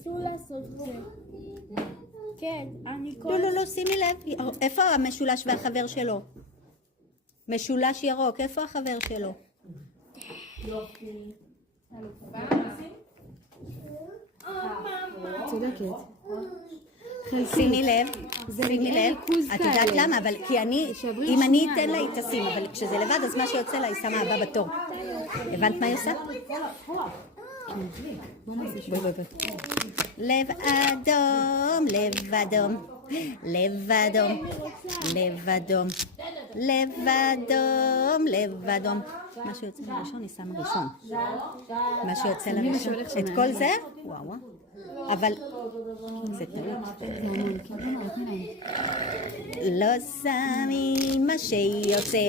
אסור לעשות זה. כן, אני כל... לא, שימי לב. איפה המשולש והחבר שלו? משולש ירוק, איפה החבר שלו? צודקת. שימי לב, את יודעת למה? אבל כי אם אני אתן לה היא תשים, אבל כשזה לבד אז מה שיוצא לה היא שמה הבא בתור. הבנת מה היא עושה? לב אדום, לב אדום, לב אדום, לב אדום, לב אדום, לב אדום. מה שיוצא לראשון היא שמה ראשון. מה שיוצא לראשון. את כל זה? וואו. אבל זה טעות. לא שמים מה שיוצא,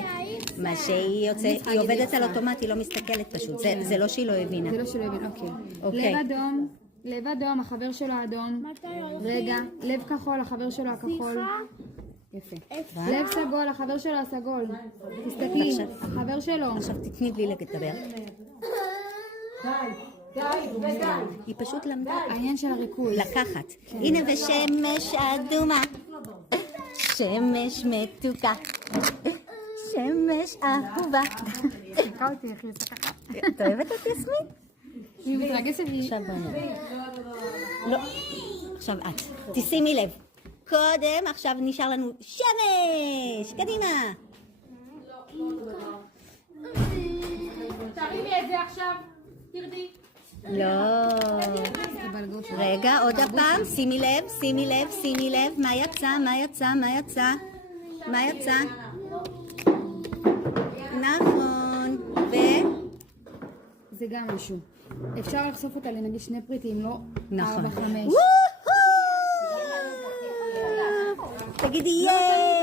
מה שיוצא. היא עובדת על אוטומט, היא לא מסתכלת פשוט. זה לא שהיא לא הבינה. זה לא שלא הבין, אוקיי. לב אדום, החבר שלו האדום. רגע, לב כחול, החבר שלו הכחול. יפה. לב סגול, החבר שלו הסגול. תסתכלי, החבר שלו. עכשיו תתני לי לדבר. היא פשוט למדה. העניין של הריכוז. לקחת. הנה ושמש אדומה, שמש מתוקה, שמש אהובה. תקע אותי, איך היא עושה ככה. את אוהבת את יסמין? היא מתרגשת לי. עכשיו בוא נראה. לא. עכשיו את. תשימי לב. קודם, עכשיו נשאר לנו שמש. קדימה. תרימי את זה עכשיו. תרדי. לא. רגע, עוד הפעם. שימי לב, שימי לב, שימי לב. מה יצא? מה יצא? מה יצא? מה יצא? נכון. זה גם משהו. אפשר לחשוף אותה לנגיד שני פריטים, לא? נכון. 4-5. תגידי יאי.